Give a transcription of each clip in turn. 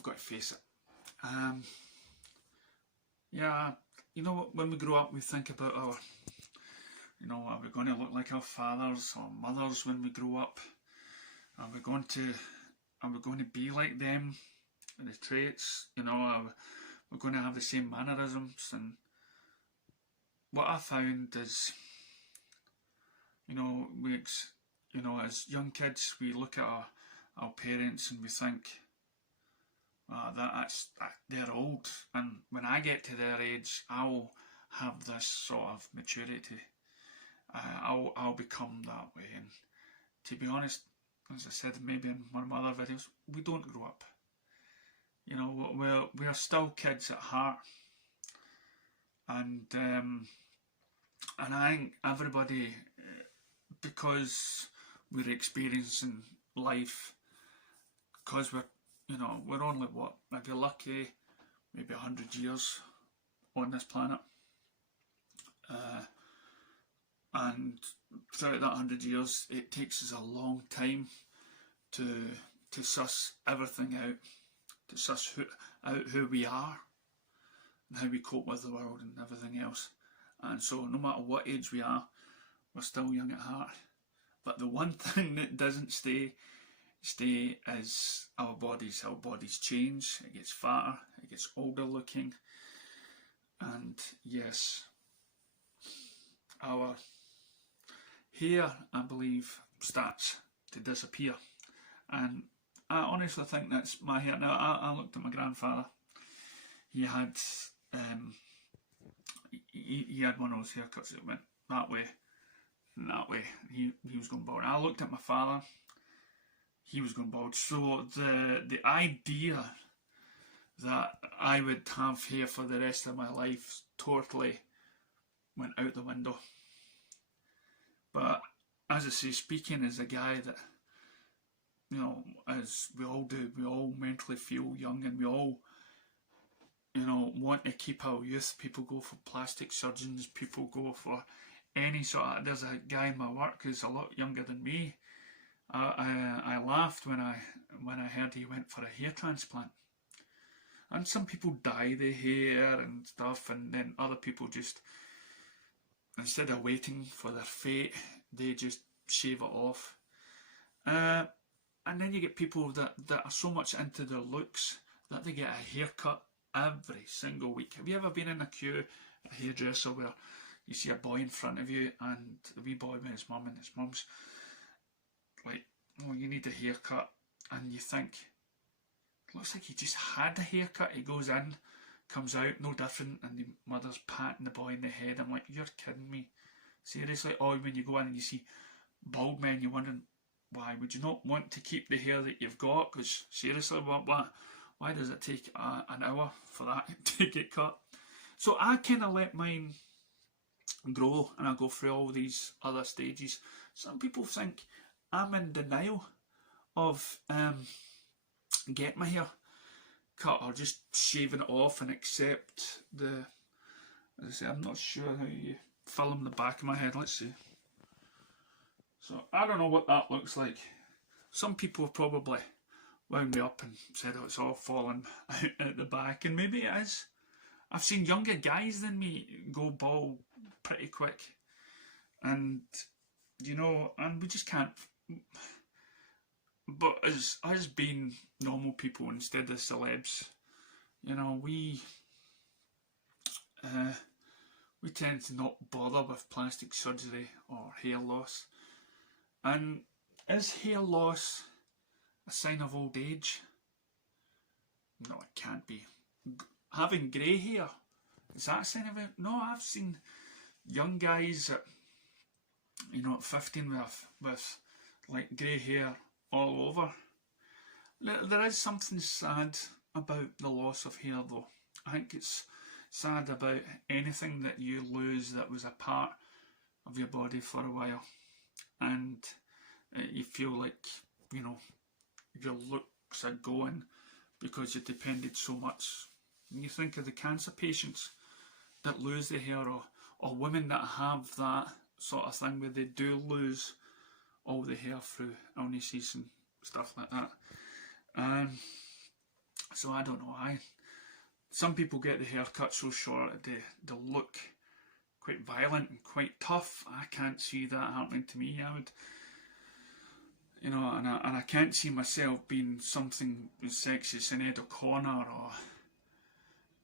I've got to face it. Yeah, you know, when we grow up, we think about our, you know, are we going to look like our fathers or mothers when we grow up? Are we going to be like them? The traits, you know, we're going to have the same mannerisms. And what I found is, you know, as young kids, we look at our parents and we think, they're old, and when I get to their age, I'll have this sort of maturity. I'll become that way. And to be honest, as I said maybe in one of my other videos, we don't grow up. You know, we're still kids at heart, and I think everybody, because we're experiencing life, because we're only what, if you're lucky, maybe 100 years on this planet, and throughout that 100 years, it takes us a long time to suss everything out, to suss out who we are and how we cope with the world and everything else. And so no matter what age we are, we're still young at heart. But the one thing that doesn't stay is our bodies. Our bodies change, it gets fatter, it gets older looking, and yes, our hair, I believe, starts to disappear. And I honestly think that's my hair. Now, I looked at my grandfather. He had he had one of those haircuts that went that way and that way. He was going bald. I looked at my father. He was going bald. So the idea that I would have hair for the rest of my life totally went out the window. But as I say, speaking as a guy that, you know, as we all do, we all mentally feel young, and we all, you know, want to keep our youth. People go for plastic surgeons, people go for any sort of, there's a guy in my work who's a lot younger than me. I laughed when I heard he went for a hair transplant. And some people dye the hair and stuff, and then other people just, instead of waiting for their fate, they just shave it off. And then you get people that are so much into their looks that they get a haircut every single week. Have you ever been in a queue, a hairdresser, where you see a boy in front of you and the wee boy with his mum, and his mum's like, oh, you need a haircut, and you think, looks like he just had a haircut. He goes in, comes out, no different, and the mother's patting the boy in the head. I'm like, you're kidding me? Seriously? Or when you go in and you see bald men, you're wondering, why would you not want to keep the hair that you've got? Because seriously, why does it take an hour for that to get cut? So I kind of let mine grow, and I go through all these other stages. Some people think I'm in denial of getting my hair cut or just shaving it off and accept the, as I say, I'm not sure how you film the back of my head. Let's see. So I don't know what that looks like. Some people have probably wound me up and said, oh, it's all falling out at the back, and maybe it is. I've seen younger guys than me go bald pretty quick, and you know, and we just can't. But as us being normal people instead of celebs, you know, we tend to not bother with plastic surgery or hair loss. And is hair loss a sign of old age? No, it can't be. Having grey hair, is that a sign of it? No, I've seen young guys at, you know, at 15 with like grey hair all over. There is something sad about the loss of hair, though. I think it's sad about anything that you lose that was a part of your body for a while, and you feel like, you know, your looks are going because you depended so much. And you think of the cancer patients that lose their hair, or women that have that sort of thing where they do lose all the hair through illnesses and stuff like that. So I don't know. Some people get the haircut so short that they look quite violent and quite tough. I can't see that happening to me. I would, you know, and I can't see myself being something as sexy as Sinead O'Connor or,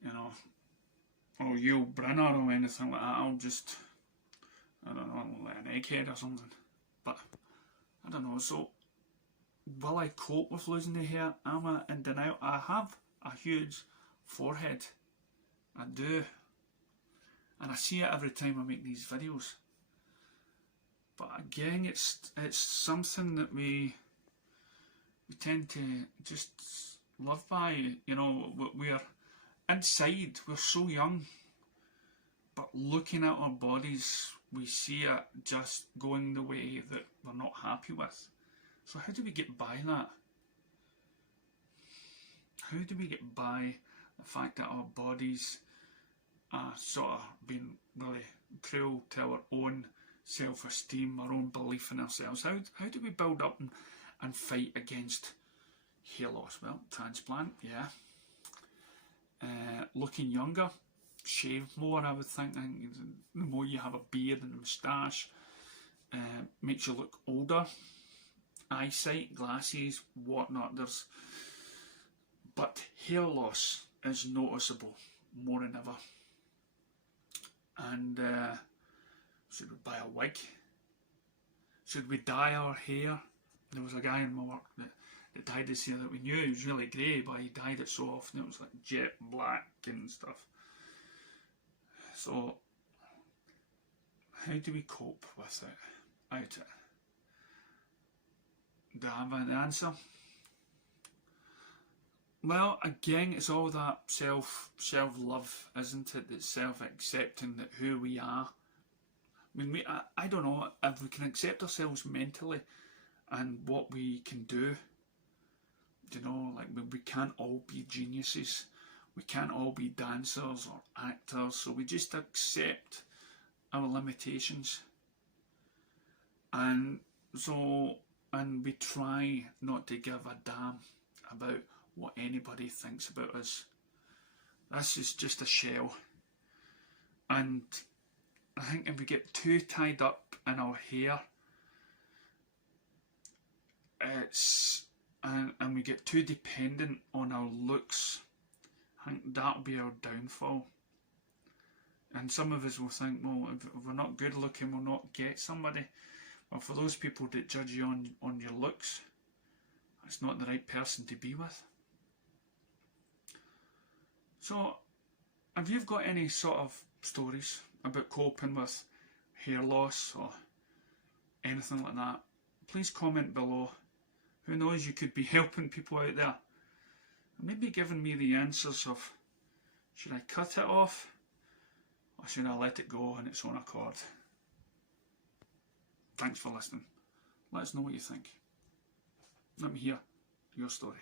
you know, or Yul Brynner or anything like that. I'll just, I don't know, like an egghead or something. But I don't know. So will I cope with losing the hair? Am I in denial? I have a huge forehead. I do. And I see it every time I make these videos. But again, it's something that we tend to just live by. You know, we're inside, we're so young. But looking at our bodies, we see it just going the way that we're not happy with. So how do we get by that? How do we get by the fact that our bodies are sort of being really cruel to our own self-esteem, our own belief in ourselves? How do we build up and fight against hair loss? Well, transplant, yeah. Looking younger, shave more, I would think. The more you have a beard and a moustache, makes you look older. Eyesight, glasses, whatnot. But hair loss is noticeable more than ever. And should we buy a wig? Should we dye our hair? There was a guy in my work that dyed his hair that we knew he was really grey, but he dyed it so often it was like jet black and stuff. So how do we cope with it? Out it? Do I have an answer? Well, again, it's all that self-love, isn't it? That's self-accepting that who we are. I mean, I don't know if we can accept ourselves mentally and what we can do. You know, like we can't all be geniuses. We can't all be dancers or actors. So we just accept our limitations. And we try not to give a damn about what anybody thinks about us. This is just a shell. And I think if we get too tied up in our hair, and we get too dependent on our looks, I think that'll be our downfall. And some of us will think, well, if we're not good looking, we'll not get somebody. Well, for those people that judge you on your looks, it's not the right person to be with. So, if you've got any sort of stories about coping with hair loss or anything like that, please comment below. Who knows, you could be helping people out there. Maybe giving me the answers of, should I cut it off or should I let it go on its own accord? Thanks for listening. Let us know what you think. Let me hear your story.